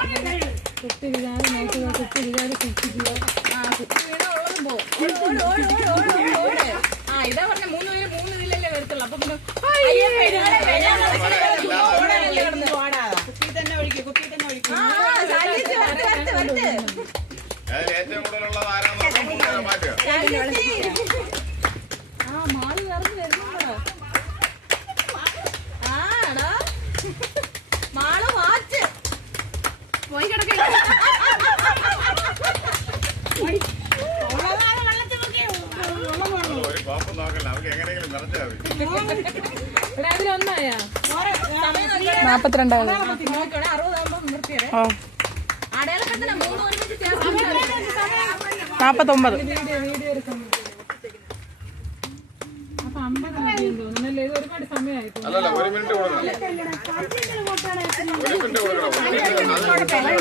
കുട്ടി വീഴാതെ നോക്കുക, കുട്ടി വീഴാതെ സൂക്ഷിക്കുക. കുട്ടി വീണ ഉള്ളതും പോകും. ഇതാ പറഞ്ഞ 3 പേര് 3 ഇതിലല്ലേ വരത്തുള്ളൂ. അപ്പൊ പിന്നെ കുത്തി തന്നെ ഒഴിക്കും, കുത്തി തന്നെ ഒഴിക്കും. ഏറ്റവും കൂടുതലുള്ള മാള് കറന്ന് വരുന്നുണ്ടോ? ആടാ മാള് വാച്ച് പോയി കിടക്ക. ഒരു പാപ്പം നോക്കല്ല, നമുക്ക് എങ്ങനെയെങ്കിലും നിറച്ചാൽ മതി. അതിലൊന്നായാ 42 60 നിർത്തിയേ. അടയാളപ്പെടുത്തണം 3 ഒരുമിച്ച് 49. വീഡിയോ എടുക്കുന്നു. അപ്പൊ 50 മതിയെന്ന് തോന്നുന്നല്ലേ? ഇത് ഒരുപാട് സമയമായി. അല്ലല്ല, 1 മിനിറ്റ് കൊടുക്കണം. 1 മിനിറ്റ് കൊടുക്കണം.